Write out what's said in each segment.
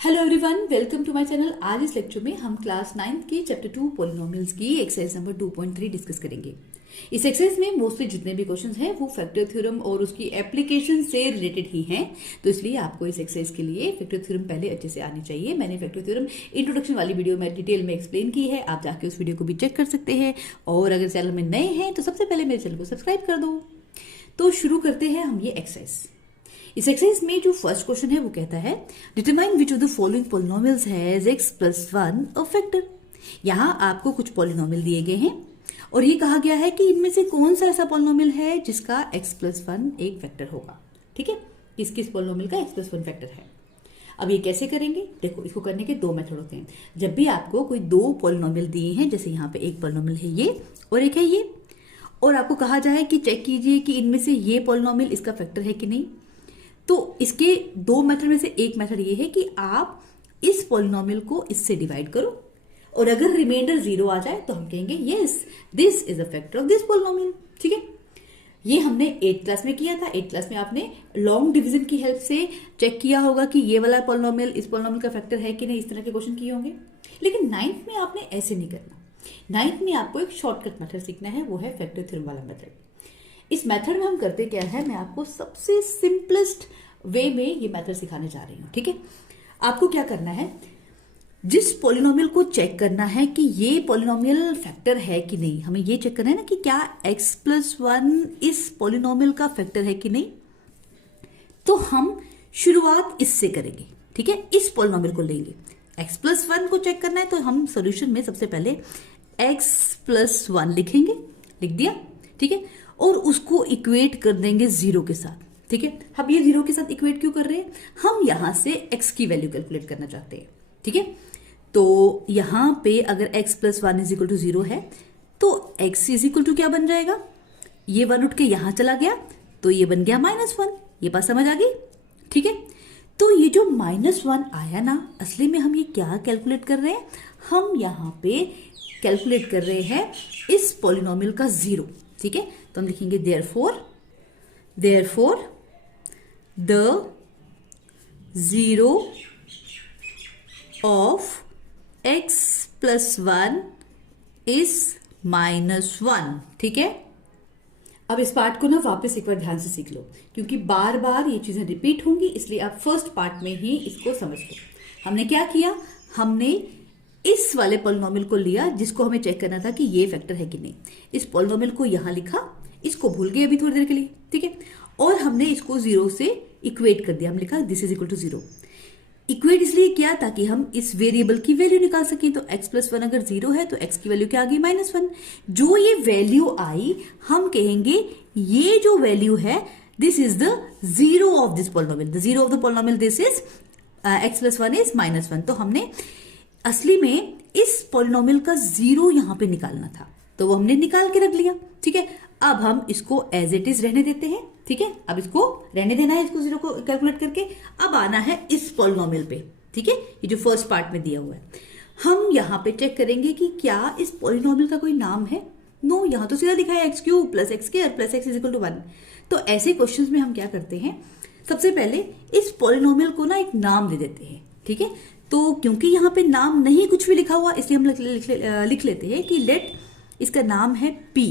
Hello everyone, welcome to my channel. आज इस lecture में हम क्लास 9 की चैप्टर 2 पॉलिनोमियल्स की एक्सरसाइज नंबर 2.3 डिस्कस करेंगे। इस एक्सरसाइज में मोस्टली जितने भी क्वेश्चंस हैं वो फैक्टर थ्योरम और उसकी एप्लीकेशन से रिलेटेड ही हैं, तो इसलिए आपको इस एक्सरसाइज के लिए फैक्टर थ्योरम पहले अच्छे से आनी चाहिए। मैंने फैक्टर थ्योरम इंट्रोडक्शन वाली वीडियो में डिटेल में एक्सप्लेन की है, आप जाके उस वीडियो को भी चेक कर सकते हैं। और अगर चैनल में नए हैं तो सबसे पहले मेरे चैनल को सब्सक्राइब कर दो। तो शुरू करते हैं हम ये एक्सरसाइज। इस एक्सरसाइज में जो फर्स्ट क्वेश्चन है वो कहता है determine which of the following polynomials has x plus 1 a factor. यहां आपको कुछ पॉलिनोमियल दिए गए हैं और ये कहा गया है कि इनमें से कौन सा ऐसा पॉलिनोमियल है जिसका x प्लस 1 एक फैक्टर होगा। ठीक है, किस किस पॉलिनोमियल का x प्लस 1 फैक्टर है। अब ये कैसे करेंगे, देखो इसको करने के दो मेथड होते हैं। जब भी आपको कोई दो पॉलिनोमियल दिए हैं, जैसे यहाँ पे एक पॉलिनोमियल है ये और एक है ये, और आपको कहा जाए कि चेक कीजिए कि इनमें से ये पॉलिनोमियल इसका फैक्टर है कि नहीं, तो इसके दो मेथड में से एक मेथड ये है कि आप इस पॉलिनोमियल को इससे डिवाइड करो और अगर रिमाइंडर 0 आ जाए तो हम कहेंगे yes this is a factor of this polynomial. ठीक है, ये हमने 8th क्लास में किया था। 8th क्लास में आपने लॉन्ग डिवीजन की हेल्प से चेक किया होगा कि ये वाला पॉलिनोमियल इस पॉलिनोमियल का फैक्टर है कि नहीं, इस तरह के क्वेश्चन किए होंगे। लेकिन 9th में आपने ऐसे नहीं करना। 9th में आपको एक शॉर्टकट मेथड सीखना है, वो है फैक्टर थ्योरम वाला मेथड। इस मेथड में हम करते क्या है, मैं आपको सबसे सिंपलेस्ट वे में ये मेथड सिखाने जा रही हूं। ठीक है, आपको क्या करना है, जिस पॉलिनोमियल को चेक करना है कि ये पॉलिनोमियल फैक्टर है कि नहीं, हमें ये चेक करना है ना कि क्या x प्लस 1 इस पॉलिनोमियल का फैक्टर है कि नहीं, तो हम शुरुआत इससे करेंगे। ठीक है, इस पॉलिनोमियल को लेंगे, x प्लस 1 को चेक करना है तो हम सोल्यूशन में सबसे पहले x प्लस 1 लिखेंगे, लिख दिया। ठीक है, और उसको इक्वेट कर देंगे 0 के साथ। ठीक है, हम ये 0 के साथ इक्वेट क्यों कर रहे हैं, हम यहां से x की वैल्यू कैलकुलेट करना चाहते हैं। ठीक है, तो यहां पे अगर x plus 1 is equal to 0 है तो x इज इक्वल टू क्या बन जाएगा, ये 1 उठ के यहां चला गया तो ये बन गया -1। ये बात समझ आ गई। ठीक है, तो ये जो -1 आया ना, असली में हम ये क्या कैलकुलेट कर रहे हैं, हम यहां पे कैलकुलेट कर रहे हैं इस पॉलिनोमियल का 0। ठीक है, तो हम लिखेंगे therefore the 0 of x plus 1 is -1। ठीक है, अब इस पार्ट को ना वापस एक बार ध्यान से सीख लो, क्योंकि बार बार ये चीजें रिपीट होंगी, इसलिए आप फर्स्ट पार्ट में ही इसको समझ लो। हमने क्या किया, हमने इस वाले पॉलिनोमियल को लिया जिसको हमें चेक करना था कि ये फैक्टर है कि नहीं। इस पॉलिनोमियल को यहां लिखा, इसको भूल गए अभी थोड़ी देर के लिए। ठीक है, और हमने इसको 0 से इक्वेट कर दिया, हम लिखा this is equal to 0। Equate इसलिए किया ताकि हम इस वेरिएबल की वैल्यू निकाल सकें। तो x प्लस 1 अगर 0 है तो x की वैल्यू क्या आ गई, -1। जो ये वैल्यू आई, हम कहेंगे ये जो वैल्यू है this is the 0 of this polynomial, the 0 of the polynomial this is x plus 1 is -1। तो हमने असली में इस पॉलिनोमियल का 0 यहां पे निकालना था, तो वो हमने निकाल के रख लिया। ठीक है, अब हम इसको एज इट इज रहने देते हैं। ठीक है, अब इसको रहने देना है, इसको 0 को कैलकुलेट करके। अब आना है इस पॉलिनोमियल पे। ठीक है, ये जो फर्स्ट पार्ट में दिया हुआ है, हम यहां पे चेक करेंगे कि क्या इस पॉलिनोमियल का कोई नाम है। नो, यहां तो सीधा लिखा है x³ plus x² plus x is equal to 1। तो ऐसे क्वेश्चंस में हम क्या करते हैं, सबसे पहले इस पॉलिनोमियल को ना एक नाम दे देते हैं। ठीक है, तो क्योंकि यहाँ पे नाम नहीं कुछ भी लिखा हुआ, इसलिए हम लिख लेते हैं कि लेट इसका नाम है p,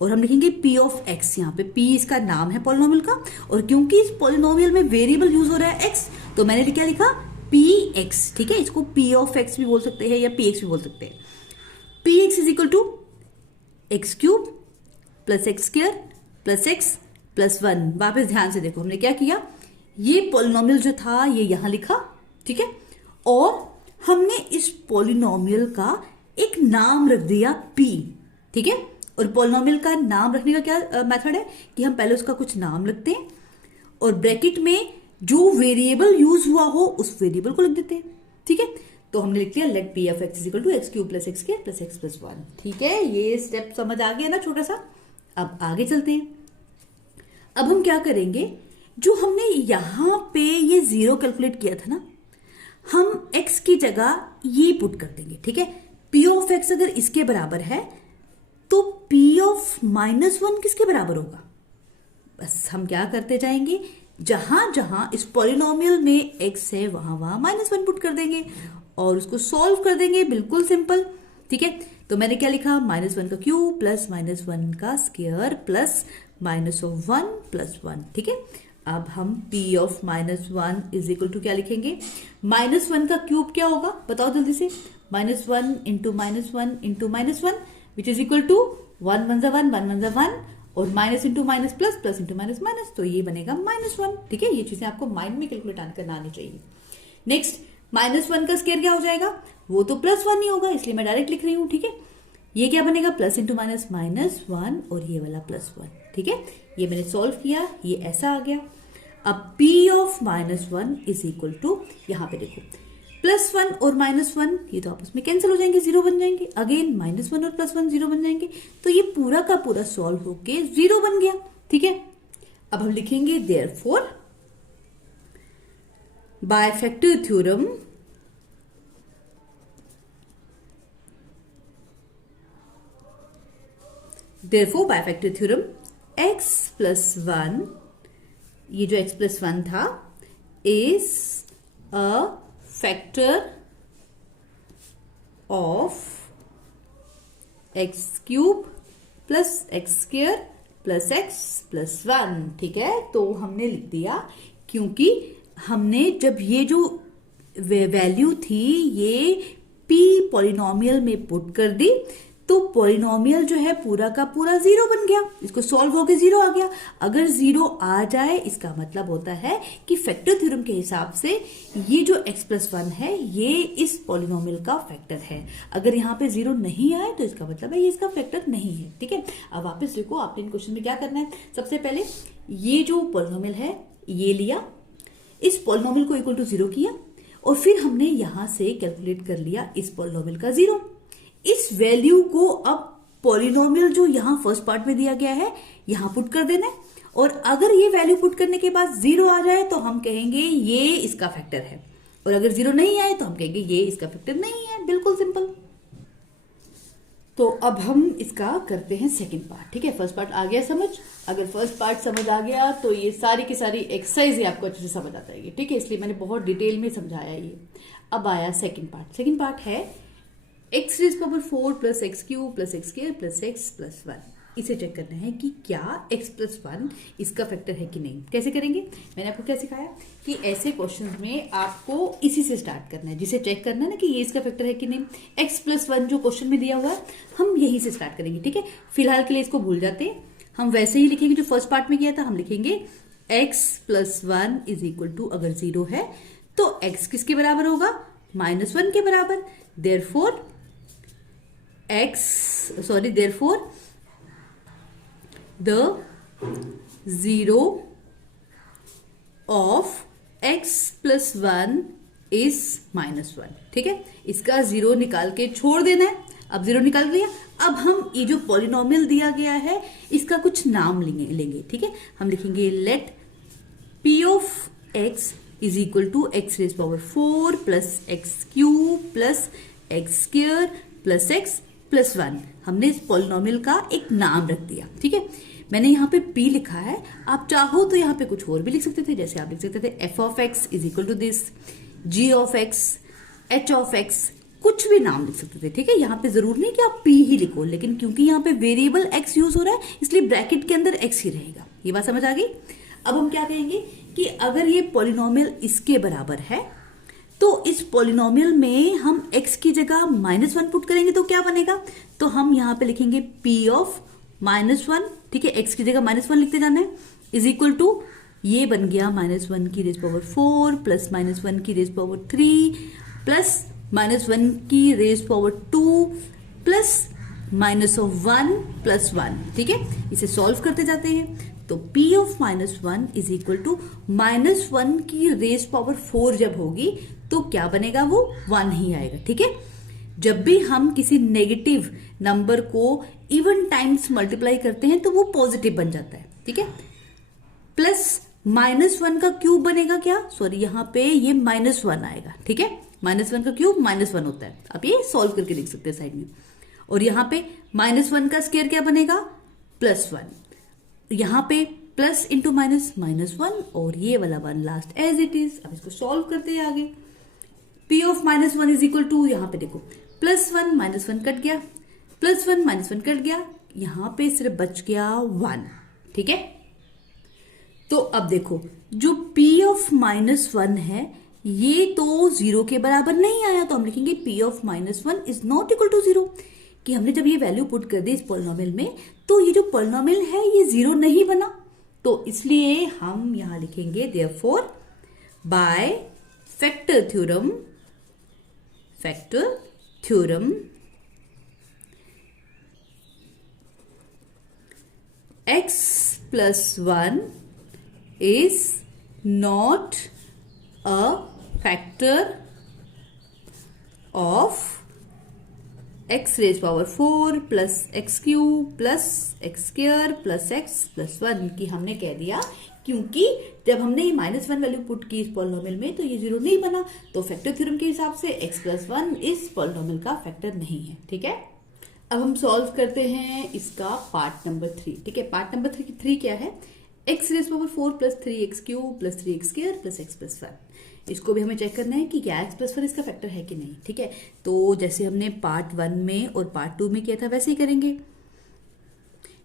और हम लिखेंगे p ऑफ x। यहाँ पे p इसका नाम है पॉलिनोमियल का, और क्योंकि इस पॉलिनोमियल में वेरिएबल यूज हो रहा है x, तो मैंने क्या लिखा px। ठीक है, इसको p ऑफ x भी बोल सकते हैं या px भी बोल सकते हैं। px is equal to x³ plus x² plus x plus 1। वापस ध्यान से देखो, हमने क्या किया, ये पॉलिनोमियल जो था ये यहां लिखा। ठीक है, और हमने इस पॉलिनोमियल का एक नाम रख दिया p। ठीक है, और पॉलिनोमियल का नाम रखने का क्या मेथड है कि हम पहले उसका कुछ नाम लिखते हैं और ब्रैकेट में जो वेरिएबल यूज हुआ हो उस वेरिएबल को लिख देते हैं। ठीक है, तो हमने लिख लिया let p of x is equal to x³ plus x² plus x plus 1। ठीक है, ये स्टेप समझ आ गया ना छोटा सा। अब आगे चलते हैं। अब हम क्या करेंगे, जो हमने यहां पे ये 0 कैलकुलेट किया था ना, हम x की जगह ये पुट कर देंगे। ठीक है, p ऑफ x अगर इसके बराबर है तो p ऑफ -1 किसके बराबर होगा, बस हम क्या करते जाएंगे, जहां जहां इस पॉलिनोमियल में x है वहां वहां -1 पुट कर देंगे और उसको सॉल्व कर देंगे, बिल्कुल सिंपल। ठीक है, तो मैंने क्या लिखा, -1 का क्यूब प्लस -1 का स्क्वायर प्लस -1 प्लस 1। ठीक है, अब हम p of -1 is equal to क्या लिखेंगे, -1 का क्यूब क्या होगा बताओ जल्दी से, -1 into -1 into -1 which is equal to 1 1 1 1 1 1 और minus into minus plus, plus into minus minus, तो ये बनेगा -1। ठीक है, ये चीजें आपको माइंड में कैलकुलेट करना आनी चाहिए। नेक्स्ट, -1 का स्क्वायर क्या हो जाएगा, वो तो +1 ही होगा, इसलिए मैं डायरेक्ट लिख रही हूं। ठीक है, ये क्या बनेगा, प्लस इंटू माइनस -1 और ये वाला +1। ठीक है, ये मैंने सॉल्व किया, ये ऐसा आ गया। अब p of -1 is equal to, यहां पे देखो +1 और -1 ये तो आपस में कैंसिल हो जाएंगे, 0 बन जाएंगे। अगेन -1 और +1 0 बन जाएंगे, तो ये पूरा का पूरा सॉल्व होके 0 बन गया। ठीक है, अब हम लिखेंगे देयरफॉर बायफैक्टर थ्योरम x प्लस 1, ये जो x प्लस 1 था, is a factor of x cube plus x square plus x plus 1। ठीक है, तो हमने लिख दिया, क्योंकि हमने जब ये जो वैल्यू थी ये p पॉलिनोमियल में पुट कर दी, तो पॉलिनोमियल जो है पूरा का पूरा 0 बन गया, इसको सॉल्व होके 0 आ गया। अगर 0 आ जाए इसका मतलब होता है कि फैक्टर थ्योरम के हिसाब से ये जो x प्लस 1 है ये इस पॉलिनोमियल का फैक्टर है। अगर यहाँ पे 0 नहीं आए तो इसका मतलब है ये इसका फैक्टर नहीं है। ठीक है, अब वापस देखो, आपने इन क्वेश्चन में क्या करना है, सबसे पहले ये जो पॉलिनोमियल है ये लिया, इस पॉलिनोमियल को इक्वल टू 0 किया और फिर हमने यहां से कैलकुलेट कर लिया इस पॉलिनोमियल का 0। इस वैल्यू को अब पॉलिनोमियल जो यहां फर्स्ट पार्ट में दिया गया है यहां पुट कर देना है, और अगर ये वैल्यू पुट करने के बाद 0 आ जाए तो हम कहेंगे ये इसका फैक्टर है, और अगर 0 नहीं आए तो हम कहेंगे ये इसका फैक्टर नहीं है। बिल्कुल सिंपल। तो अब हम इसका करते हैं सेकंड पार्ट। ठीक है, फर्स्ट पार्ट आ गया समझ, अगर फर्स्ट पार्ट समझ आ गया तो ये सारी की सारी एक्सरसाइज ही आपको अच्छे से समझ आ जाएगी। ठीक है, इसलिए मैंने बहुत डिटेल में समझाया ये। अब आया सेकंड पार्ट। सेकंड पार्ट है x rays power 4 plus x cube plus x square plus x plus 1। इसे चेक करना है कि क्या x प्लस 1 इसका फैक्टर है कि नहीं। कैसे करेंगे, मैंने आपको क्या सिखाया कि ऐसे क्वेश्चन में आपको इसी से स्टार्ट करना है, जिसे चेक करना है ना कि ये इसका फैक्टर है कि नहीं। x प्लस 1 जो क्वेश्चन में दिया हुआ है हम यही से स्टार्ट करेंगे। ठीक है, फिलहाल के लिए इसको भूल जाते हैं, हम वैसे ही लिखेंगे जो फर्स्ट पार्ट में किया था। हम लिखेंगे x plus 1 is equal to, अगर 0 है तो x किसके बराबर होगा, -1 के बराबर। Therefore the 0 of x plus 1 is -1। ठीक है, इसका 0 निकाल के छोड़ देना है। अब 0 निकाल लिया, अब हम ये जो पॉलिनोमियल दिया गया है इसका कुछ नाम लेंगे। ठीक है, हम लिखेंगे let p of x is equal to x raise power 4 plus x cube plus x square plus x plus 1। हमने इस पॉलिनोमियल का एक नाम रख दिया। ठीक है, मैंने यहाँ पे p लिखा है, आप चाहो तो यहाँ पे कुछ और भी लिख सकते थे, जैसे आप लिख सकते थे f of x is equal to this, g of x, h of x, कुछ भी नाम लिख सकते थे। ठीक है, यहाँ पे जरूर नहीं कि आप p ही लिखो, लेकिन क्योंकि यहाँ पे वेरिएबल x यूज हो रहा है इसलिए ब्रैकेट के अंदर x ही रहेगा। ये बात समझ आ गई। अब हम क्या कहेंगे कि अगर ये पॉलिनोमियल इसके बराबर है तो इस पॉलिनोमियल में हम x की जगह -1 पुट करेंगे तो क्या बनेगा, तो हम यहाँ पे लिखेंगे p ऑफ -1। ठीक है, x की जगह -1 लिखते जाना है, इज इक्वल टू ये बन गया -1 की रेज़ पावर 4 प्लस -1 की रेज़ पावर 3 प्लस -1 की रेज़ पावर 2 प्लस -1 प्लस 1। ठीक है, इसे सॉल्व करते जाते हैं, तो p of -1 is equal to -1 की रेज़ पावर 4 जब होगी तो क्या बनेगा, वो 1 ही आएगा। ठीक है, जब भी हम किसी नेगेटिव नंबर को इवन टाइम्स मल्टीप्लाई करते हैं तो वो पॉजिटिव बन जाता है। ठीक है, प्लस -1 का क्यूब बनेगा क्या, सॉरी यहाँ पे ये -1 आएगा। ठीक है, -1 का क्यूब -1 होता है, आप ये सॉल्व करके देख सकते हैं साइड में। और यहाँ पे -1 का स्क्वायर क्या बनेगा, +1। यहाँ पे प्लस इंटू माइनस -1 और ये वाला 1 लास्ट एज इट इज। अब इसको सॉल्व करते हैं आगे। P of -1 is equal to, यहां पे देखो +1 -1 कट गया, +1 -1 कट गया, यहां पे सिर्फ बच गया 1। ठीक है, तो अब देखो जो P ऑफ -1 है ये तो 0 के बराबर नहीं आया, तो हम लिखेंगे P of -1 is not equal to 0, कि हमने जब ये वैल्यू पुट कर दी इस पॉलिनोमियल में तो ये जो पॉलिनोमियल है ये 0 नहीं बना, तो इसलिए हम यहां लिखेंगे therefore by factor theorem x plus 1 is not a factor of x raised power 4 plus x cube plus x square plus x plus 1 की हमने कह दिया, क्योंकि जब हमने ये -1 वैल्यू पुट की इस पॉलिनोमियल में तो ये 0 नहीं बना, तो फैक्टर थ्योरम के हिसाब से x plus 1 इस पॉलिनोमियल का फैक्टर नहीं है। ठीक है, अब हम सॉल्व करते हैं इसका पार्ट नंबर 3। ठीक है, पार्ट नंबर 3 क्या है, x rays power 4 plus 3x cube plus 3x square plus x plus 1। इसको भी हमें चेक करना है कि क्या x प्लस 1 इसका फैक्टर है कि नहीं। ठीक है, तो जैसे हमने पार्ट 1 में और पार्ट 2 में किया था वैसे ही करेंगे।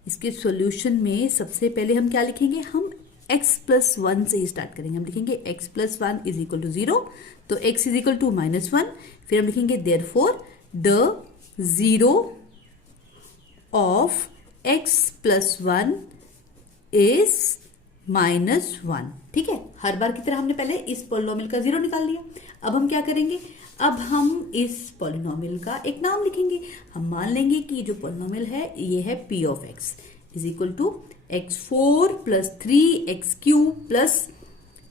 इसके सॉल्यूशन में सबसे पहले हम क्या लिखेंगे, हम x प्लस 1 से ही स्टार्ट करेंगे। हम लिखेंगे x plus 1 is equal to 0, तो x इज इक्वल टू -1। फिर हम लिखेंगे therefore the 0 of x plus 1 is -1। ठीक है, हर बार की तरह हमने पहले इस पॉलिनोमियल का 0 निकाल लिया। अब हम क्या करेंगे, अब हम इस पॉलिनोमियल का एक नाम लिखेंगे। हम मान लेंगे कि जो पॉलिनोमियल है ये है p of x is equal to x4 plus 3x cube plus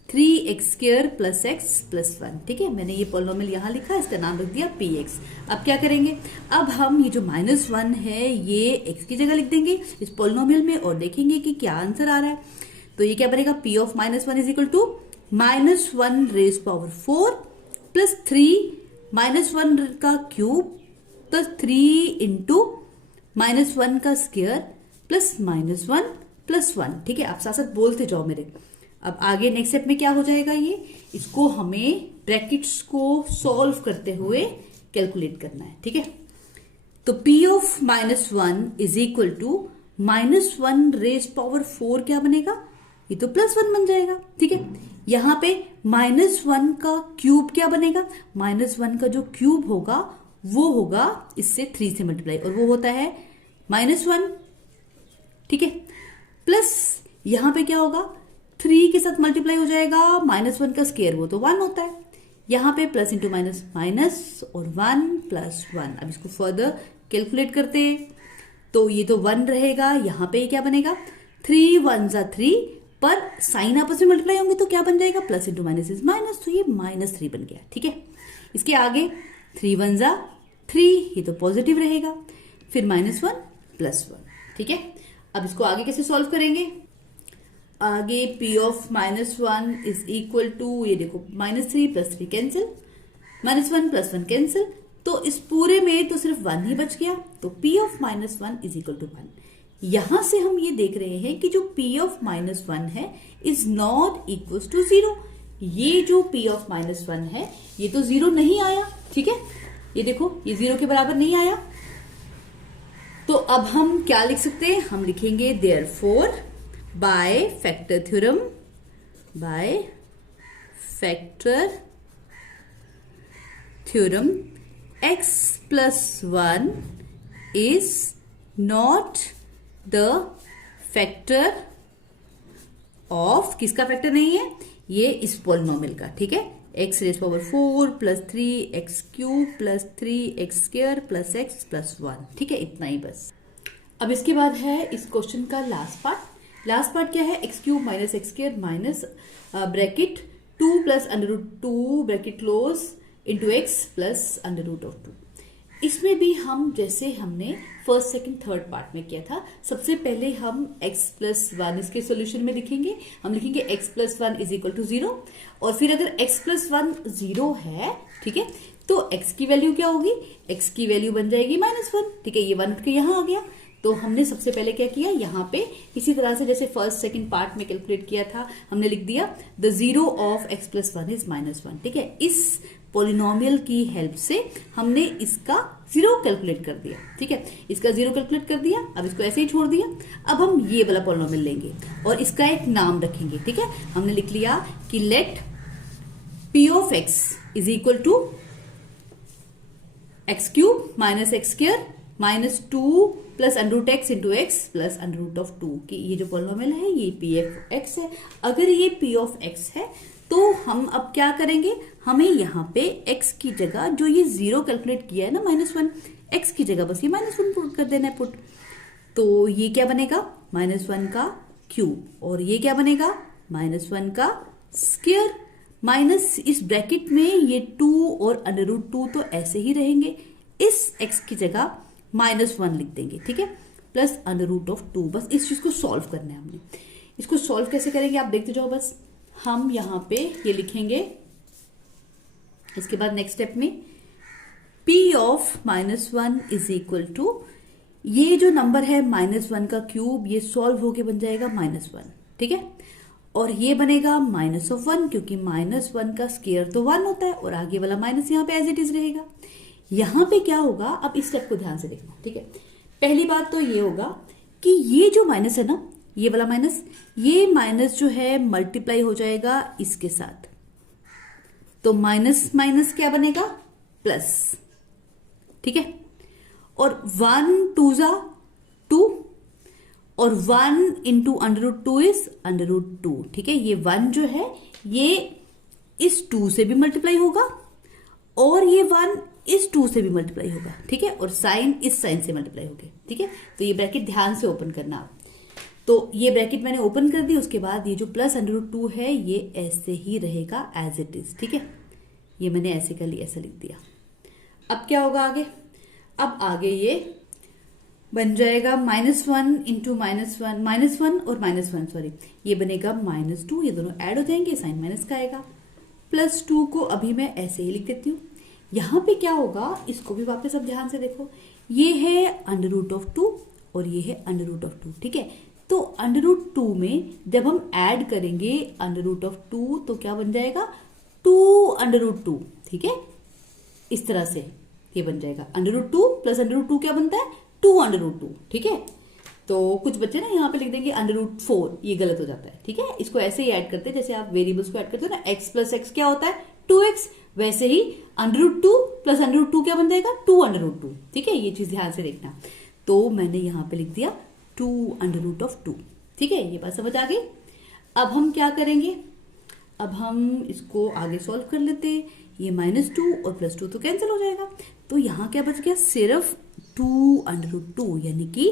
3x square plus x plus 1। ठीक है, मैंने ये पॉलिनोमियल यहां लिखा, इसका नाम रख दिया px। अब क्या करेंगे, अब हम ये जो -1 है ये x की जगह लिख देंगे इस पॉलिनोमियल में और देखेंगे कि क्या आंसर आ रहा है। तो ये क्या बनेगा, p of -1 is equal to -1 raise power 4 plus 3 -1 का क्यूब प्लस 3 इंटू -1 का स्क्वायर प्लस -1 प्लस 1। ठीक है, आप साथ साथ बोलते जाओ मेरे। अब आगे नेक्स्ट स्टेप में क्या हो जाएगा, ये इसको हमें ब्रैकेट्स को सॉल्व करते हुए कैलकुलेट करना है। ठीक है, तो p of -1 is equal to -1 raise power 4 क्या बनेगा, ये तो +1 बन जाएगा। ठीक है, यहां पे -1 का क्यूब क्या बनेगा, -1 का जो क्यूब होगा वो होगा इससे 3 से मल्टीप्लाई, और वो होता है -1। ठीक है, प्लस यहां पे क्या होगा, 3 के साथ मल्टीप्लाई हो जाएगा, -1 का स्क्वायर वो तो 1 होता है, यहां पे प्लस इंटू माइनस माइनस और 1 प्लस 1। अब इसको फर्दर कैलकुलेट करते हैं तो ये तो 1 रहेगा, यहां पे क्या बनेगा 3 1 ज़ा 3, पर साइन आपस में मल्टीप्लाई होंगे तो क्या बन जाएगा, plus into minus is minus, तो ये -3 बन गया। ठीक है, इसके आगे 3 1 ज़ा 3, ये तो पॉजिटिव रहेगा, फिर -1 प्लस 1। ठीक है, अब इसको आगे कैसे सॉल्व करेंगे, आगे p of -1 is equal to, ये देखो -3 प्लस 3 कैंसिल, -1 प्लस 1 कैंसिल, तो इस पूरे में तो सिर्फ 1 ही बच गया, तो p of -1 is equal to 1। यहां से हम ये देख रहे हैं कि जो p ऑफ -1 है इज नॉट इक्वल टू 0। ये जो p ऑफ -1 है ये तो 0 नहीं आया। ठीक है, ये देखो ये 0 के बराबर नहीं आया, तो अब हम क्या लिख सकते हैं, हम लिखेंगे therefore by factor theorem x plus 1 is not the factor of, किसका फैक्टर नहीं है, ये इस पॉलिनोमियल का। ठीक है, x raise power 4 plus 3x cube plus 3x square plus x plus 1। ठीक है, इतना ही बस। अब इसके बाद है इस क्वेश्चन का लास्ट पार्ट क्या है, x cube minus x square minus bracket 2 plus √2 bracket close into x plus √2। इसमें भी हम जैसे हमने फर्स्ट सेकंड थर्ड पार्ट में किया था, सबसे पहले हम x प्लस 1 इसके सॉल्यूशन में लिखेंगे। हम लिखेंगे x plus 1 is equal to 0, और फिर अगर x प्लस 1 0 है, ठीक है, तो x की वैल्यू क्या होगी, x की वैल्यू बन जाएगी -1। ठीक है, ये 1 उठ के यहां आ गया, तो हमने सबसे पहले क्या किया, यहाँ पे इसी तरह से जैसे फर्स्ट सेकंड पार्ट में कैलकुलेट किया था, हमने लिख दिया the zero of x plus 1 is -1। ठीक है, इस पॉलिनोमियल की हेल्प से हमने इसका जीरो कैलकुलेट कर दिया। ठीक है, इसका जीरो कैलकुलेट कर दिया, अब इसको ऐसे ही छोड़ दिया। अब हम ये वाला पॉलिनोमियल लेंगे और इसका एक नाम रखेंगे। ठीक है, हमने लिख लिया कि let p of x is equal to x cube minus x square minus 2 plus under x into x plus under of 2 कि ये जो पॉलिनोमियल है ये p ऑफ x है। अगर ये p ऑफ x है तो हम अब क्या करेंगे, हमें यहाँ पे x की जगह जो ये जीरो कैलकुलेट किया है ना -1, x की जगह बस ये -1 पुट कर देना है पुट। तो ये क्या बनेगा, -1 का क्यूब, और ये क्या बनेगा, -1 का स्क्वायर, माइनस इस ब्रैकेट में ये 2 और √2 तो ऐसे ही रहेंगे, इस x की जगह -1 लिख देंगे। ठीक है, प्लस √2। बस इस चीज को सॉल्व करना है हमने। इसको सॉल्व कैसे करेंगे आप देखते जाओ। बस हम यहां पे ये लिखेंगे, इसके बाद नेक्स्ट स्टेप में p of -1 is equal to ये जो नंबर है -1 का क्यूब, ये सॉल्व होके बन जाएगा -1। ठीक है, और ये बनेगा -1 क्योंकि -1 का स्क्वायर तो 1 होता है और आगे वाला माइनस यहाँ पे एज इट इज रहेगा। यहां पे क्या होगा, अब इस स्टेप को ध्यान से देखना। ठीक है, पहली बात तो ये होगा कि ये जो माइनस है ना, ये वाला माइनस, ये माइनस जो है मल्टीप्लाई हो जाएगा इसके साथ, तो माइनस माइनस क्या बनेगा, प्लस। ठीक है, और 1 2 जा 2 और 1 इंटू √2 इज √2। ठीक है, ये 1 जो है ये इस 2 से भी मल्टीप्लाई होगा और ये 1 इस 2 से भी मल्टीप्लाई होगा। ठीक है, और साइन इस साइन से मल्टीप्लाई होगी। ठीक है, तो ये ब्रैकेट ध्यान से ओपन करना आप। तो ये ब्रैकेट मैंने ओपन कर दी, उसके बाद ये जो प्लस √2 है ये ऐसे ही रहेगा एज इट इज। ठीक है, ये मैंने ऐसे कर लिया, ऐसे लिख दिया। अब क्या होगा आगे, अब आगे ये बन जाएगा -1 इंटू -1 और -1 सॉरी, ये बनेगा -2, ये दोनों ऐड हो जाएंगे, साइन माइनस का आएगा। +2 को अभी मैं ऐसे ही लिख देती हूँ। यहां पे क्या होगा, इसको भी वापस अब ध्यान से देखो, ये है √2 और ये है √2। ठीक है, तो √2 में जब हम ऐड करेंगे √2 तो क्या बन जाएगा, 2√2। ठीक है, इस तरह से ये बन जाएगा √2 प्लस √2 क्या बनता है, 2√2। ठीक है, तो कुछ बच्चे ना यहाँ पे लिख देंगे √4, ये गलत हो जाता है। ठीक है, इसको ऐसे ही ऐड करते हैं जैसे आप वेरिएबल्स को ऐड करते हो ना, x प्लस x क्या होता है 2x, वैसे ही √2 प्लस √2 क्या बन जाएगा 2√2। ठीक है, ये चीज ध्यान से देखना। तो मैंने यहाँ पे लिख दिया 2√2। ठीक है, ये बात समझ आ गई। अब हम क्या करेंगे, अब हम इसको आगे सॉल्व कर लेते हैं। ये -2 और +2 तो कैंसिल हो जाएगा, तो यहाँ क्या बच गया, सिर्फ 2√2 यानी कि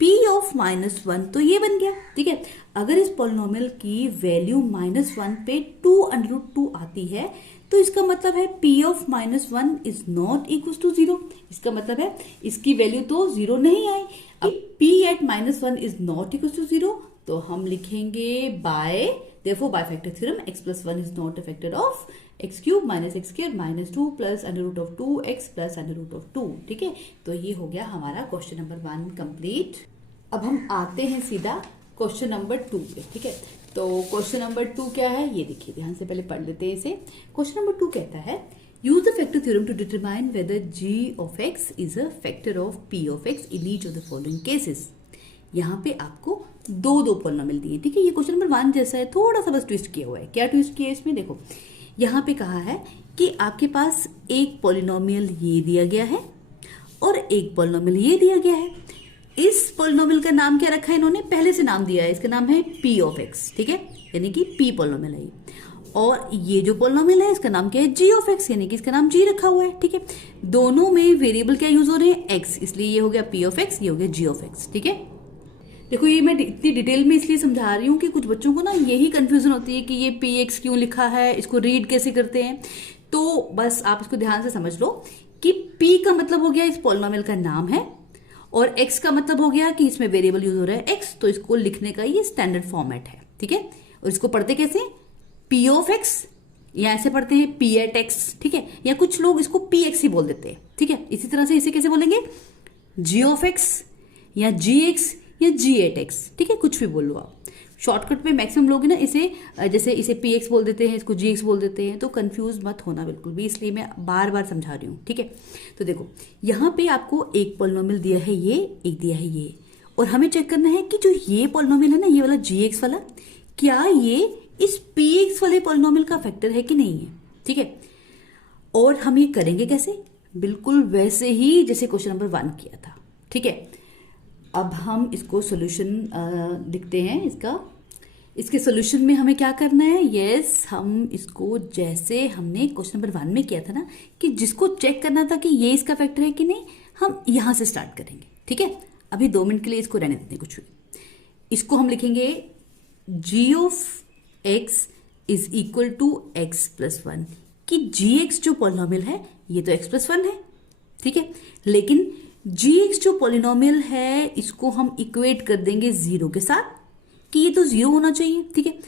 p ऑफ -1 तो ये बन गया। ठीक है, अगर इस पॉलिनोमियल की वैल्यू -1 पे 2√2 आती है तो इसका मतलब है p of -1 is not equal to 0। इसका मतलब है इसकी वैल्यू तो 0 नहीं आई। अब p at -1 is not equal to 0, तो हम लिखेंगे by, therefore by factor theorem x plus 1 is not a factor of x cube minus x square -2 plus √2x plus √2। ठीक है, तो ये हो गया हमारा क्वेश्चन नंबर 1 कंप्लीट। अब हम आते हैं सीधा क्वेश्चन नंबर 2 पे। ठीक है, तो क्वेश्चन नंबर 2 क्या है, ये देखिए ध्यान से, पहले पढ़ लेते हैं इसे। क्वेश्चन नंबर 2 कहता है, use the factor theorem to determine whether g of x is a factor of p of x in each of the following cases. यहाँ पे आपको दो पॉलिनोमियल दिए। ठीक है, ये क्वेश्चन नंबर 1 जैसा है, थोड़ा सा बस ट्विस्ट किया हुआ है। क्या ट्विस्ट किया है इसमें, देखो यहाँ पे कहा है कि आपके पास एक पॉलिनोमियल ये दिया गया है और एक पॉलिनोमियल ये दिया गया है। इस पॉलिनोमियल का नाम क्या रखा है इन्होंने, पहले से नाम दिया है, इसका नाम है p ऑफ x। ठीक है, यानी कि p पॉलिनोमियल है। और ये जो पॉलिनोमियल है इसका नाम क्या है, g ऑफ x, यानी कि इसका नाम g रखा हुआ है। ठीक है, दोनों में वेरिएबल क्या यूज हो रहे हैं, x, इसलिए ये हो गया p ऑफ x, ये हो गया g ऑफ x। ठीक है, देखो ये मैं इतनी डिटेल में इसलिए समझा रही हूँ कि कुछ बच्चों को ना यही कंफ्यूजन होती है कि ये px क्यों लिखा है, इसको रीड कैसे करते हैं। तो बस आप इसको ध्यान से समझ लो कि p का मतलब हो गया इस पॉलिनोमियल का नाम है और x का मतलब हो गया कि इसमें वेरिएबल यूज हो रहा है x, तो इसको लिखने का ये स्टैंडर्ड फॉर्मेट है। ठीक है, और इसको पढ़ते कैसे, p ऑफ x, या ऐसे पढ़ते हैं p एट x। ठीक है, या कुछ लोग इसको px ही बोल देते हैं। ठीक है, इसी तरह से इसे कैसे बोलेंगे, g ऑफ x, या gx या g8x, ठीक है, कुछ भी बोल लो आप। शॉर्टकट में मैक्सिमम लोग ना इसे जैसे इसे px बोल देते हैं, इसको gx बोल देते हैं, तो कंफ्यूज मत होना बिल्कुल भी, इसलिए मैं बार बार समझा रही हूँ, ठीक है। तो देखो यहाँ पे आपको एक पॉलिनोमियल दिया है ये, एक दिया है ये, और हमें चेक करना है कि जो ये पॉलिनोमियल है ना, ये वाला gx वाला, क्या ये इस px वाले पॉलिनोमियल का फैक्टर है कि नहीं है, ठीक है। और हम ये करेंगे कैसे, बिल्कुल वैसे ही जैसे क्वेश्चन नंबर 1 किया था, ठीक है। अब हम इसको सॉल्यूशन लिखते हैं इसका। इसके सॉल्यूशन में हमें क्या करना है, यस हम इसको जैसे हमने क्वेश्चन नंबर 1 में किया था ना, कि जिसको चेक करना था कि ये इसका फैक्टर है कि नहीं, हम यहां से स्टार्ट करेंगे, ठीक है। अभी 2 मिनट के लिए इसको रहने देते हैं कुछ भी। इसको हम लिखेंगे g of x is equal to x plus 1, कि gx जो पॉलिनोमियल है ये तो x प्लस 1 है, ठीक है, लेकिन gx जो पॉलिनोमियल है इसको हम इक्वेट कर देंगे 0 के साथ, कि ये तो 0 होना चाहिए, ठीक है।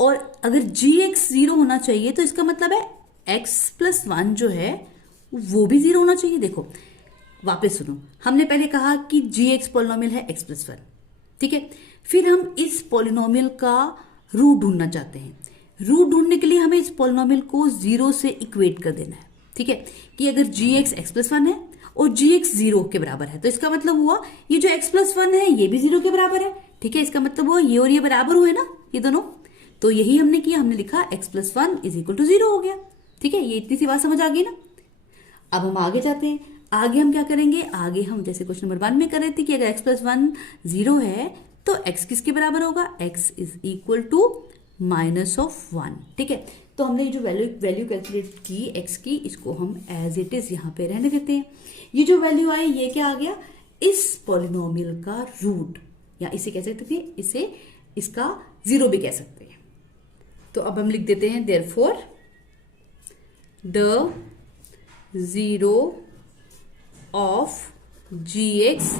और अगर gx 0 होना चाहिए तो इसका मतलब है x प्लस 1 जो है वो भी 0 होना चाहिए। देखो वापस सुनो, हमने पहले कहा कि gx पॉलिनोमियल है x प्लस 1, ठीक है। फिर हम इस पॉलिनोमियल का रूट ढूंढना चाहते हैं। रूट ढूंढने के लिए हमें इस पॉलिनोमियल को 0 से इक्वेट कर देना है, ठीक है, कि अगर gx x प्लस 1 है और gx 0 के बराबर है, तो इसका मतलब हुआ ये जो x प्लस 1 है ये भी 0 के बराबर है, ठीक है। इसका मतलब हुआ ये और ये बराबर हुए ना, ये दोनों, तो यही हमने किया, हमने लिखा x plus 1 is equal to 0 हो गया, ठीक है। ये इतनी सी बात समझ आ गई ना। अब हम आगे जाते हैं। आगे हम क्या करेंगे, आगे हम जैसे क्वेश्चन नंबर 1 में कर रहे थे कि अगर x प्लस 1 0 है तो x किसके बराबर होगा, x is equal to minus of 1, ठीक है। तो हमने जो वैल्यू कैलकुलेट की x की, इसको हम एज इट इज यहाँ पे रहने देते हैं। ये जो वैल्यू आई ये क्या आ गया, इस पॉलिनोमियल का रूट, या इसे कह सकते थे, इसे इसका 0 भी कह सकते हैं। तो अब हम लिख देते हैं therefore the 0 of gx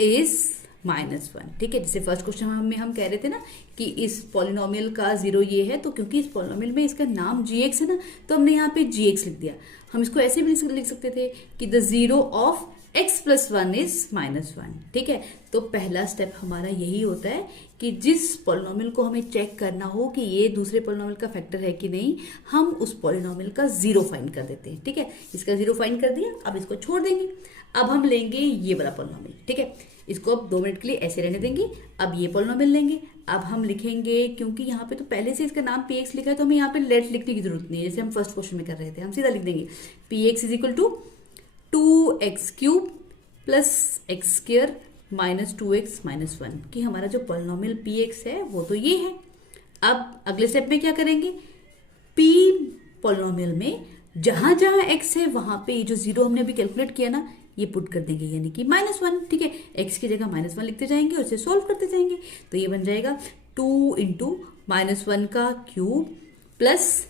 is -1, ठीक है। जैसे फर्स्ट क्वेश्चन में हम कह रहे थे ना कि इस पॉलिनोमियल का 0 ये है, तो क्योंकि इस पॉलिनोमियल में इसका नाम gx है ना, तो हमने यहाँ पे gx लिख दिया। हम इसको ऐसे भी लिख सकते थे कि the 0 of x plus 1 is -1, ठीक है। तो पहला स्टेप हमारा यही होता है कि जिस पॉलिनोमियल को हमें चेक करना हो कि ये दूसरे पॉलिनोमियल का फैक्टर है कि नहीं, हम उस पॉलिनोमियल का 0 फाइंड कर देते हैं, ठीक है। इसका 0 फाइंड कर दिया, अब इसको छोड़ देंगे। अब हम लेंगे ये वाला पॉलिनोमियल, ठीक है। इसको अब 2 मिनट के लिए ऐसे रहने देंगे। अब ये पॉलिनोमियल लेंगे। अब हम लिखेंगे, क्योंकि यहाँ पे तो पहले से इसका नाम px लिखा है, तो हमें यहाँ पे लेट लिखने की जरूरत नहीं है, जैसे हम फर्स्ट क्वेश्चन में कर रहे थे। हम सीधा लिख देंगे px is equal to 2x cube plus x square minus 2x minus 1, कि हमारा जो पॉलिनोमियल px है वो तो ये है। अब अगले स्टेप में क्या करेंगे, p पॉलिनोमियल में जहां जहां x है वहां पे ये जो 0 हमने अभी कैलकुलेट किया ना, ये पुट कर देंगे, यानी कि -1, ठीक है। x की जगह -1 लिखते जाएंगे और इसे सोल्व करते जाएंगे, तो ये बन जाएगा 2 इंटू -1 का क्यूब प्लस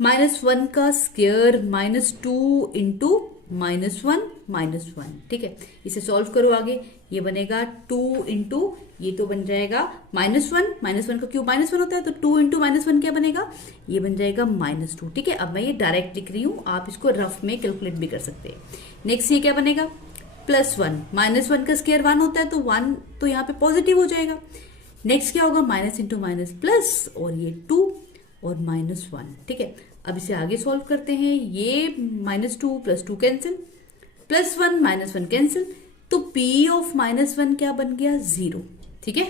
-1 का स्क्वायर माइनस 2 इंटू -1, ठीक है। इसे सॉल्व करो आगे, ये बनेगा 2 इंटू, ये तो बन जाएगा -1 का क्यूब -1 होता है, तो 2 इंटू -1 क्या बनेगा, ये बन जाएगा -2, ठीक है। अब मैं ये डायरेक्ट लिख रही हूं, आप इसको रफ में कैलकुलेट भी कर सकते हैं। नेक्स्ट ये क्या बनेगा, +1, -1 का स्क्वायर 1 होता है, तो 1 तो यहाँ पे पॉजिटिव हो जाएगा। नेक्स्ट क्या होगा, माइनस इंटू माइनस प्लस, और ये 2 और -1, ठीक है। अब इसे आगे सॉल्व करते हैं, ये -2 + 2 कैंसिल, +1 -1 कैंसिल, तो p ऑफ -1 क्या बन गया, 0, ठीक है।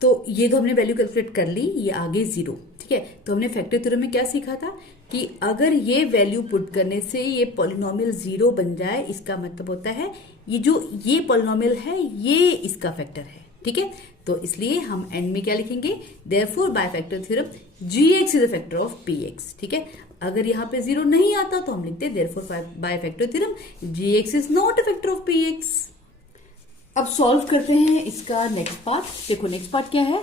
तो ये तो हमने वैल्यू कैलकुलेट कर ली, ये आगे 0, ठीक है। तो हमने फैक्टर थ्योरम में क्या सीखा था कि अगर ये वैल्यू पुट करने से ये पॉलिनोमियल 0 बन जाए, इसका मतलब होता है ये जो ये पॉलिनोमियल है ये इसका फैक्टर है, ठीक है। तो इसलिए हम एंड में क्या लिखेंगे, therefore by factor theorem gx is a factor of px, ठीक है। अगर यहाँ पे 0 नहीं आता तो हम लिखते हैं therefore by factor theorem gx is not a factor of px। अब सॉल्व करते हैं इसका नेक्स्ट पार्ट। देखो नेक्स्ट पार्ट क्या है,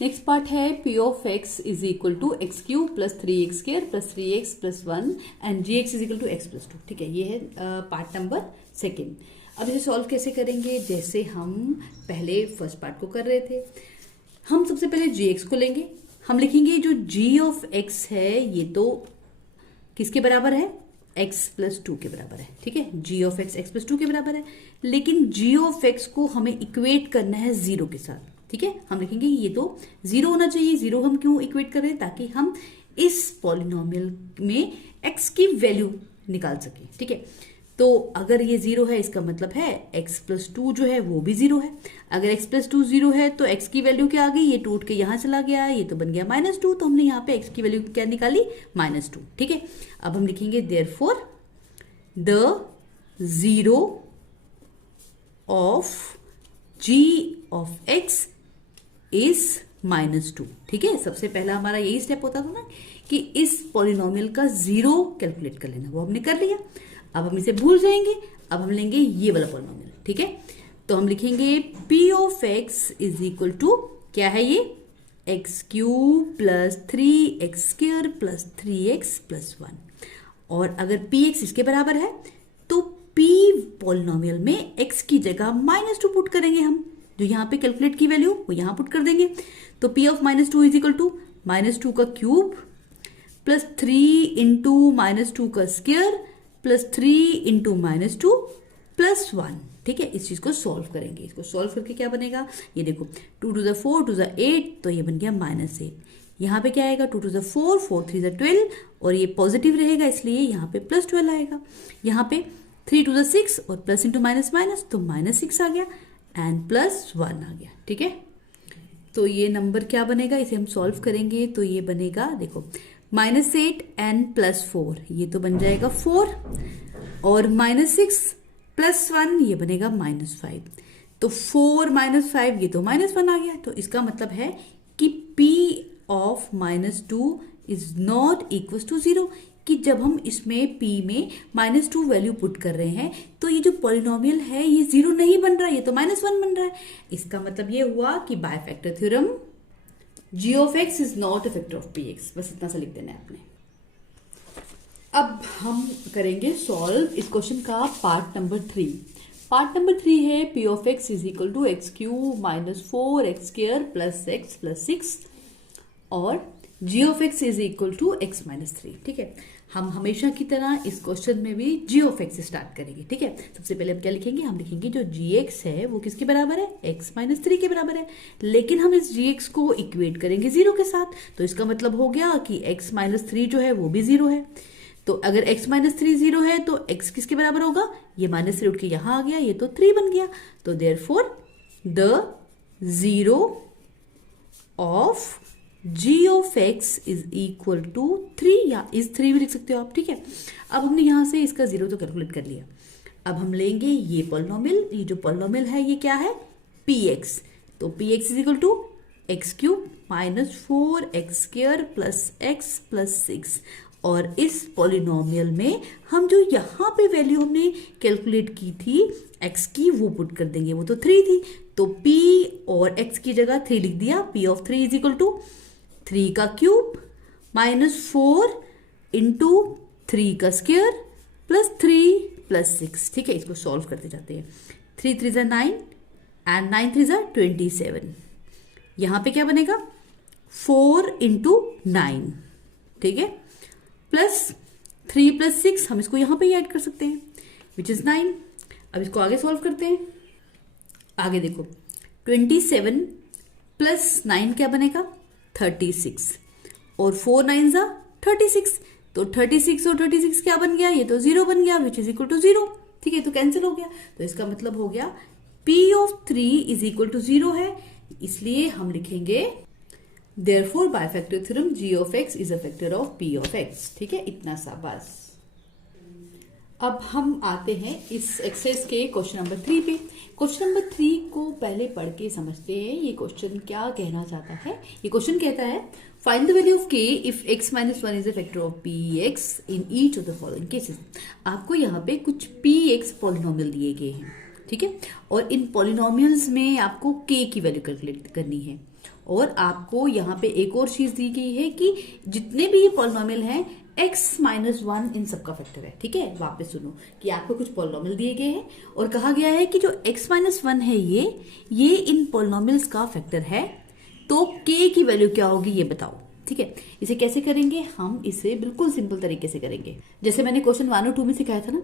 नेक्स्ट पार्ट है p of x is equal to x cube plus 3x square plus 3x plus 1 and gx is equal to x plus 2, ठीक है। ये है पार्ट नंबर 2। अब इसे सॉल्व कैसे करेंगे, जैसे हम पहले फर्स्ट पार्ट को कर रहे थे। हम सबसे पहले gx को लेंगे, हम लिखेंगे जो g ऑफ x है ये तो किसके बराबर है, एक्स प्लस टू के बराबर है, ठीक है, g of x x plus two के बराबर है, लेकिन जी ऑफ एक्स को हमें इक्वेट करना है जीरो के साथ, ठीक है। हम लिखेंगे ये तो जीरो होना चाहिए। जीरो हम क्यों इक्वेट कर रहे हैं? ताकि हम इस पॉलिनोमियल में एक्स की वैल्यू निकाल सके, ठीक है। तो अगर ये जीरो है इसका मतलब है एक्स प्लस टू जो है वो भी जीरो है। अगर एक्स प्लस टू जीरो है तो एक्स की वैल्यू क्या आ गई? ये टूट के यहां चला गया, ये तो बन गया माइनस टू, तो हमने यहाँ पे एक्स की वैल्यू क्या निकाली? माइनस टू, ठीक है। अब हम लिखेंगे therefore the zero of g of x is minus two, ठीक है। सबसे पहला हमारा यही स्टेप होता था ना कि इस पॉलिनोमियल का जीरो कैलकुलेट कर लेना, वो हमने कर लिया। अब हम इसे भूल जाएंगे, अब हम लेंगे ये वाला पॉलिनोमियल, ठीक है। तो हम लिखेंगे p of x is equal to क्या है ये? X cube plus 3x square plus 3x plus 1। और अगर px इसके बराबर है तो p पॉलिनोमियल में x की जगह माइनस टू पुट करेंगे हम, जो यहाँ पे कैलकुलेट की वैल्यू वो यहाँ पुट कर देंगे। तो p of minus two is equal to minus two का cube plus 3 into minus two का square plus 3 into minus two plus 1, ठीक है। इस चीज को सॉल्व करेंगे। इसको सॉल्व करके क्या बनेगा? ये देखो 2 टू द 4 टू द 8, तो ये बन गया माइनस 8। यहाँ पे क्या आएगा? 2 टू द 4 4 3 द 12, और ये पॉजिटिव रहेगा इसलिए यहाँ पे प्लस 12 आएगा। यहाँ पे 3 टू द 6 और प्लस इंटू माइनस माइनस, तो माइनस 6 आ गया एंड प्लस 1 आ गया, ठीक है। तो ये नंबर क्या बनेगा? इसे हम सॉल्व करेंगे तो ये बनेगा, देखो माइनस 8 एंड प्लस 4, ये तो बन जाएगा 4, और माइनस 6 प्लस 1 ये बनेगा माइनस 5। तो 4 माइनस 5 ये तो माइनस 1 आ गया। तो इसका मतलब है कि p of minus two is not equal to zero, कि जब हम इसमें p में माइनस टू वैल्यू पुट कर रहे हैं तो ये जो पॉलिनोमियल है ये जीरो नहीं बन रहा है, ये तो माइनस 1 बन रहा है। इसका मतलब ये हुआ कि bye factor theorem g of x is not a factor of px। बस इतना सा लिख देना है आपने। अब हम करेंगे सॉल्व इस क्वेश्चन का पार्ट नंबर 3। पार्ट नंबर 3 है p of x is equal to x cube minus 4x square plus x plus 6 और g of x is equal to x minus 3, ठीक है। हम हमेशा की तरह इस क्वेश्चन में भी g ऑफ x से स्टार्ट करेंगे, ठीक है। सबसे पहले हम क्या लिखेंगे? हम लिखेंगे जो gx है वो किसके बराबर है? x माइनस 3 के बराबर है, लेकिन हम इस gx को इक्वेट करेंगे जीरो के साथ। तो इसका मतलब हो गया कि x माइनस 3 जो है वो भी जीरो है। तो अगर x माइनस 3 जीरो है तो x किसके बराबर होगा? ये माइनस 3 उठ के यहाँ आ गया, ये तो 3 बन गया। तो therefore the zero of g of x is equal to 3, या इज 3 भी लिख सकते हो आप, ठीक है। अब हमने यहां से इसका जीरो तो कैलकुलेट कर लिया। अब हम लेंगे ये पॉलिनोमियल, ये जो पॉलिनोमियल है ये क्या है? px। तो px is equal to x cube minus 4x square plus x plus 6, और इस पॉलिनोमियल में हम जो यहाँ पे वैल्यू हमने कैलकुलेट की थी x की वो पुट कर देंगे, वो तो 3 थी। तो p और x की जगह 3 लिख दिया। p of 3 is equal to 3 का क्यूब माइनस 4 इंटू 3 का स्क्वायर प्लस 3 प्लस 6, ठीक है। इसको सॉल्व करते जाते हैं। 3 3 जा 9 एंड 9 3 जा 27। यहाँ पे क्या बनेगा? 4 इंटू 9, ठीक है, प्लस 3 प्लस 6, हम इसको यहाँ पे ही ऐड कर सकते हैं, विच इज 9। अब इसको आगे सॉल्व करते हैं। आगे देखो 27 प्लस 9 क्या बनेगा? 36, और 4 9 जा 36, तो 36 और 36 क्या बन गया? ये तो जीरो बन गया, which is equal to zero, ठीक है। तो कैंसिल हो गया। तो इसका मतलब हो गया p of 3 is equal to zero है, इसलिए हम लिखेंगे therefore by factor theorem g of x is a factor of p of x, ठीक है। इतना सा बस। अब हम आते हैं इस एक्सरसाइज के क्वेश्चन नंबर 3 पे। क्वेश्चन नंबर 3 को पहले पढ़ के समझते हैं ये क्वेश्चन क्या कहना चाहता है। ये क्वेश्चन कहता है find the value of k if x minus 1 is a factor of px in each of the following cases. आपको यहाँ पे कुछ px पॉलिनोमियल दिए गए हैं, ठीक है, और इन पॉलिनोमियल्स में आपको k की वैल्यू कैलकुलेट करनी है। और आपको यहाँ पे एक और चीज दी गई है कि जितने भी ये पॉलिनोमियल हैं x माइनस 1 इन सबका फैक्टर है, ठीक है। वापस सुनो कि आपको कुछ पॉलिनोमियल दिए गए हैं और कहा गया है कि जो x माइनस 1 है ये इन पॉलिनोमियल्स का फैक्टर है, तो k की वैल्यू क्या होगी ये बताओ, ठीक है। इसे कैसे करेंगे, हम इसे बिल्कुल सिंपल तरीके से करेंगे। जैसे मैंने क्वेश्चन 1 और 2 में सिखाया था ना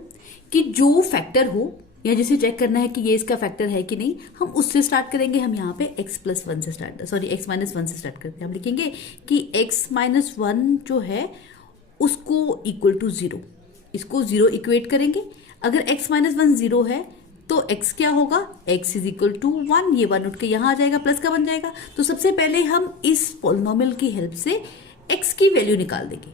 कि जो फैक्टर हो या जिसे चेक करना है कि ये इसका फैक्टर है कि नहीं, हम उससे स्टार्ट करेंगे। हम यहाँ पे x+1 से स्टार्ट x-1 से स्टार्ट करके हम लिखेंगे कि x-1 जो है उसको इक्वल टू 0, इसको 0 इक्वेट करेंगे। अगर x-1 0 है तो x क्या होगा, x इज इक्वल टू 1, ये 1 उठ के यहाँ आ जाएगा, प्लस का बन जाएगा। तो सबसे पहले हम इस पॉलिनोमियल की हेल्प से x की वैल्यू निकाल देंगे।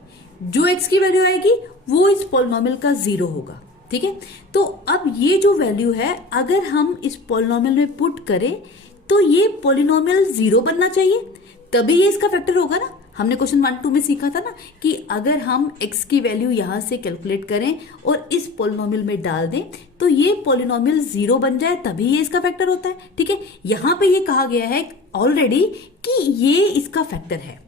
जो x की वैल्यू आएगी वो इस पॉलिनोमियल का 0 होगा, ठीक है। तो अब ये जो वैल्यू है अगर हम इस पॉलिनोमियल में पुट करें तो ये पॉलिनोमियल 0 बनना चाहिए, तभी ये इसका फैक्टर होगा ना। हमने क्वेश्चन 1 2 में सीखा था ना कि अगर हम x की वैल्यू यहां से कैलकुलेट करें और इस पॉलिनोमियल में डाल दें तो ये पॉलिनोमियल 0 बन जाए, तभी ये इसका फैक्टर होता है, ठीक है। यहां पे ये कहा गया है ऑलरेडी कि ये इसका फैक्टर है।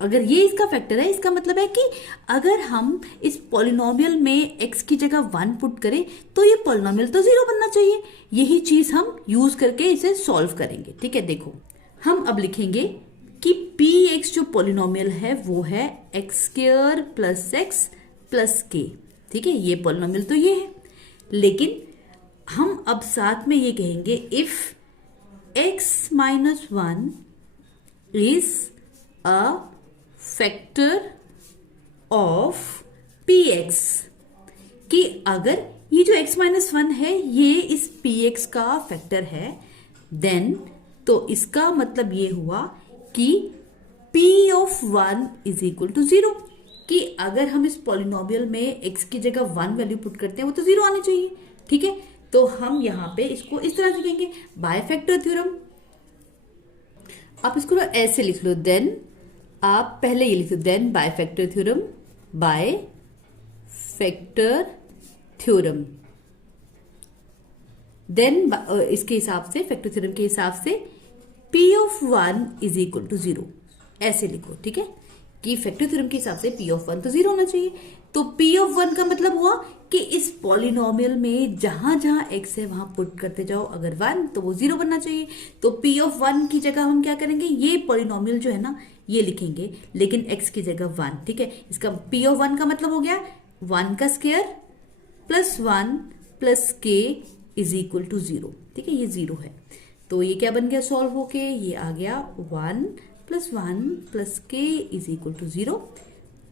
अगर ये इसका फैक्टर है, इसका मतलब है कि अगर हम इस पॉलिनोमियल में x की जगह 1 पुट करें तो ये पॉलिनोमियल तो 0 बनना चाहिए। यही चीज हम यूज करके इसे सॉल्व करेंगे, ठीक है। देखो हम अब लिखेंगे कि px जो पॉलिनोमियल है वो है x² plus x plus k, ठीक है। ये पॉलिनोमियल तो ये है, लेकिन हम अब साथ में ये कहेंगे if x-1 is a factor of px, कि अगर ये जो x-1 है ये इस px का फैक्टर है, देन तो इसका मतलब ये हुआ कि p of 1 is equal to 0, कि अगर हम इस पॉलिनोमियल में x की जगह 1 वैल्यू पुट करते हैं वो तो 0 आनी चाहिए, ठीक है। तो हम यहां पे इसको इस तरह से लिखेंगे बाय फैक्टर थ्योरम। आप इसको ऐसे लिख लो, देन आप पहले ये लिख दो, then by factor theorem, by factor theorem, then इसके हिसाब से फैक्टर थ्योरम के हिसाब से p of 1 is equal to 0, ऐसे लिखो, ठीक है। कि फैक्टर थ्योरम के हिसाब से p ऑफ 1 तो 0 होना चाहिए। तो p ऑफ 1 का मतलब हुआ कि इस पॉलिनोमियल में जहां जहां x है वहां पुट करते जाओ, अगर 1 तो वो 0 बनना चाहिए। तो p ऑफ 1 की जगह हम क्या करेंगे, ये पॉलिनोमियल जो है ना ये लिखेंगे, लेकिन x की जगह 1, ठीक है। इसका p ऑफ 1 का मतलब हो गया 1 का square plus 1 plus k is equal to 0, ठीक है। ये 0 है तो ये क्या बन गया सॉल्व होके, ये आ गया 1 plus 1 plus k is equal to 0,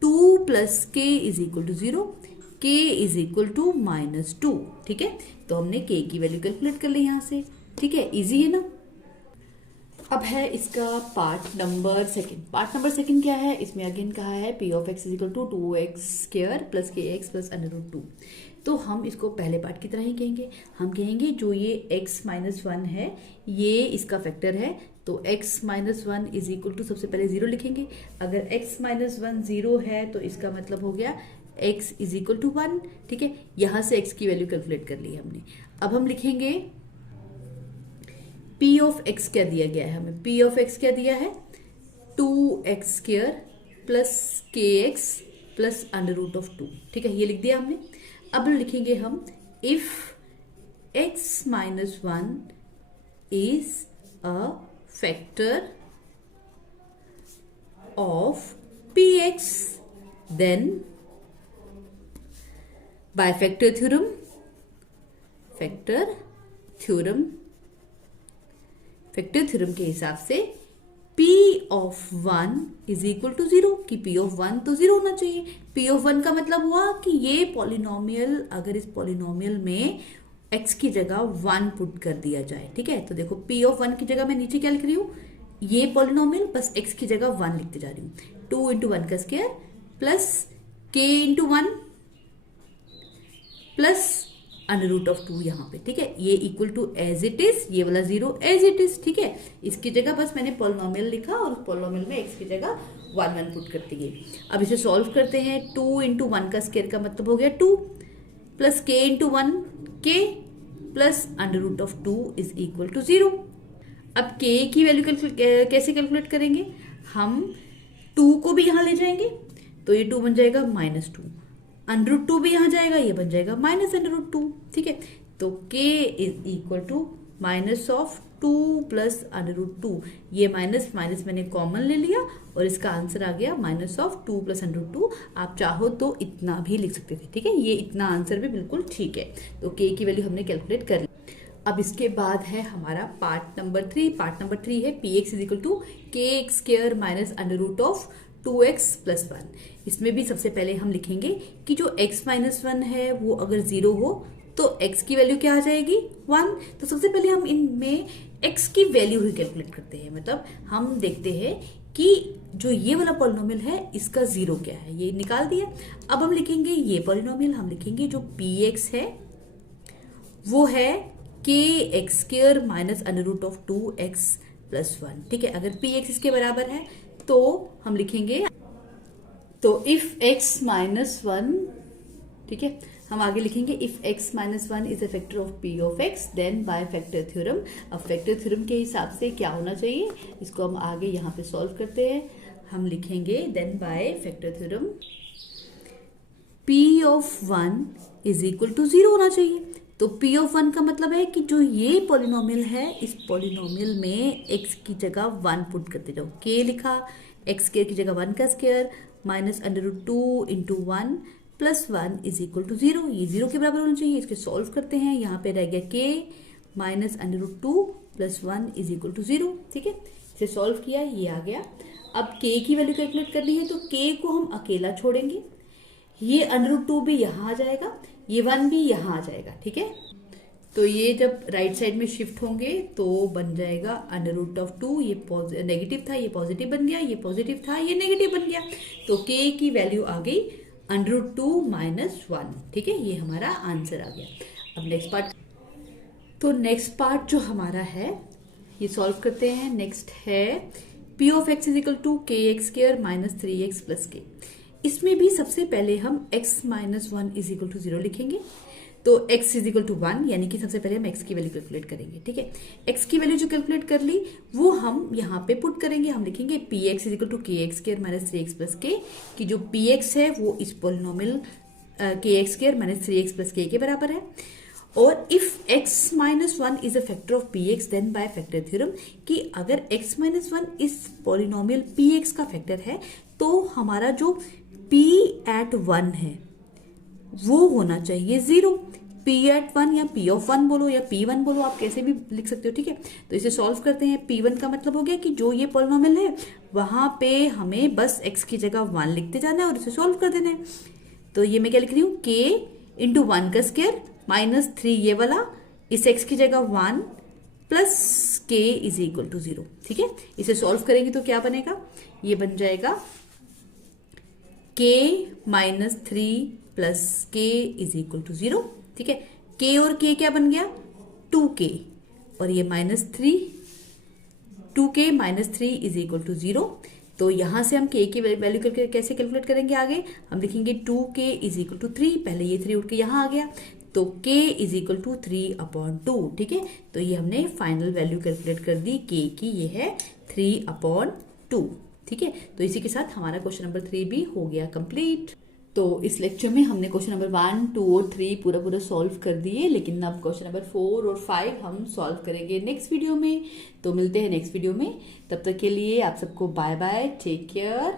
2 plus k is equal to 0, k is equal to -2, ठीक है। तो हमने k की वैल्यू कैलकुलेट कर ली यहां से, ठीक है। इजी है ना। अब है इसका part number second. Part number second क्या है, इसमें अगेन कहा है p of x is equal to 2x² plus kx plus √2। तो हम इसको पहले पार्ट की तरह ही कहेंगे। हम कहेंगे जो ये x-1 है ये इसका फैक्टर है, तो x-1 इज इक्वल टू सबसे पहले 0 लिखेंगे। अगर x-1 0 है तो इसका मतलब हो गया x इज इक्वल टू 1, ठीक है। यहां से x की वैल्यू कैलकुलेट कर ली हमने। अब हम लिखेंगे p ऑफ x क्या दिया गया है हमें, p ऑफ x क्या दिया है 2x² प्लस kx प्लस √2, ठीक है। ये लिख दिया हमने। अब लिखेंगे हम if x-1 is a factor of px, then by factor theorem, factor theorem के हिसाब से p of 1 is equal to 0, कि p ऑफ 1 तो 0 होना चाहिए। p ऑफ 1 का मतलब हुआ कि ये पॉलिनोमियल, अगर इस पॉलिनोमियल में x की जगह 1 पुट कर दिया जाए, ठीक है। तो देखो p ऑफ 1 की जगह मैं नीचे क्या लिख रही हूँ, ये पॉलिनोमियल बस x की जगह 1 लिखते जा रही हूँ। 2 इंटू 1 का square plus k into 1 plus √2 यहाँ पे, ठीक है। ये equal to as it is, ये वाला 0 एज इट इज, ठीक है। इसकी जगह बस मैंने पॉलिनोमियल लिखा और उस पॉलिनोमियल में x की जगह 1 पुट करती गई। अब इसे सॉल्व करते हैं। 2 इंटू 1 का स्क्वायर का मतलब हो गया 2 plus k into 1 k plus √2 is equal to 0। अब k की वैल्यू कैसे कैलकुलेट करेंगे, हम 2 को भी यहां ले जाएंगे तो ये 2 बन जाएगा -2, √2 भी यहां जाएगा, ये बन जाएगा -√2, ठीक है। तो k is equal to 2 plus under root 2। ये माइनस माइनस मैंने कॉमन ले लिया और इसका आंसर आ गया minus of 2 plus under root 2। आप चाहो तो इतना भी लिख सकते थे, ठीक है, ये इतना आंसर भी बिल्कुल ठीक है। तो के की वैल्यू हमने कैलकुलेट कर ली। अब इसके बाद है हमारा पार्ट नंबर 3। पार्ट नंबर 3 है p x is equal to k x square minus under root of 2x plus 1। इसमें भी सबसे पहले हम लिखेंगे कि जो x माइनस 1 है वो अगर 0 हो तो x की वैल्यू क्या आ जाएगी 1। तो सबसे पहले हम इनमें x की वैल्यू ही कैलकुलेट करते हैं, मतलब हम देखते हैं कि जो ये वाला पॉलिनोमियल है इसका 0 क्या है, ये निकाल दिया। अब हम लिखेंगे ये पॉलिनोमियल, हम लिखेंगे जो px है वो है के x square minus under root of 2x plus 1, ठीक है। अगर px इसके बराबर है तो हम लिखेंगे, तो इफ x माइनस 1, ठीक है, हम आगे लिखेंगे if x minus 1 is a factor of p of x then by factor theorem. अब फैक्टर थ्योरम के हिसाब से क्या होना चाहिए, इसको हम आगे यहाँ पे सॉल्व करते हैं। हम लिखेंगे then by factor theorem p of 1 is equal to 0 होना चाहिए। तो p ऑफ 1 का मतलब है कि जो ये पॉलिनोमियल है इस पॉलिनोमियल में x की जगह 1 पुट करते जाओ। k लिखा, x स्क्वायर की जगह 1 का square minus under root 2 into 1 plus 1 is equal to 0। ये 0 के बराबर होना चाहिए। इसके सॉल्व करते हैं, यहाँ पे रह गया k minus under root 2 plus 1 is equal to 0, ठीक है। इसे सॉल्व किया, ये आ गया। अब k की वैल्यू कैलकुलेट करनी है तो k को हम अकेला छोड़ेंगे, ये अंडर रूट 2 भी यहाँ आ जाएगा, ये 1 भी यहाँ आ जाएगा, ठीक है। तो ये जब राइट साइड में शिफ्ट होंगे तो बन जाएगा अंडर रूट ऑफ 2, ये नेगेटिव था ये पॉजिटिव बन गया, ये पॉजिटिव था ये नेगेटिव बन गया। तो k की वैल्यू आ गई अंडर रूट 2 माइनस 1, ठीक है, ये हमारा आंसर आ गया। अब नेक्स्ट पार्ट, तो नेक्स्ट पार्ट जो हमारा है ये सॉल्व करते हैं। नेक्स्ट है p of x is equal to k x square minus 3x plus k. इसमें भी सबसे पहले हम x minus 1 is equal to 0 लिखेंगे। तो x इज इक्वल टू 1, यानी कि सबसे पहले हम x की वैल्यू कैलकुलेट करेंगे, ठीक है। x की वैल्यू जो कैलकुलेट कर ली वो हम यहाँ पे पुट करेंगे। हम लिखेंगे px is equal to k x square minus 3x plus के, कि जो px है वो इस पॉलिनोमियल के x square minus 3x plus के बराबर है। और if x minus 1 is a factor of px then by factor theorem, कि अगर x माइनस 1 इस पॉलिनोमियल px का फैक्टर है तो हमारा जो p एट 1 है वो होना चाहिए 0। p एट 1 या p ऑफ 1 बोलो या p1 बोलो, आप कैसे भी लिख सकते हो, ठीक है। तो इसे सॉल्व करते हैं। p1 का मतलब हो गया कि जो ये पॉलिनोमियल है वहां पे हमें बस x की जगह 1 लिखते जाना है और इसे सॉल्व कर देना है। तो ये मैं क्या लिख रही हूँ, k इंटू 1 का स्क्वायर माइनस 3 ये वाला, इस x की जगह 1 plus k is equal to 0, ठीक है। इसे सॉल्व करेंगे तो क्या बनेगा, ये बन जाएगा k minus 3 plus k is equal to 0, ठीक है। k और k क्या बन गया 2k, और ये minus 3, 2k minus 3 is equal to 0। तो यहां से हम k की वैल्यू कैसे कैलकुलेट करेंगे, आगे हम लिखेंगे 2k इज इक्वल टू 3, पहले ये 3 उठ के यहां आ गया, तो k इज इक्वल टू 3/2, ठीक है। तो ये हमने फाइनल वैल्यू कैलकुलेट कर दी k की, ये है 3/2, ठीक है। तो इसी के साथ हमारा क्वेश्चन नंबर 3 भी हो गया कंप्लीट। तो इस लेक्चर में हमने क्वेश्चन नंबर 1, 2 और 3 पूरा सॉल्व कर दिए, लेकिन अब क्वेश्चन नंबर 4 और 5 हम सॉल्व करेंगे नेक्स्ट वीडियो में। तो मिलते हैं नेक्स्ट वीडियो में, तब तक के लिए आप सबको बाय बाय, टेक केयर।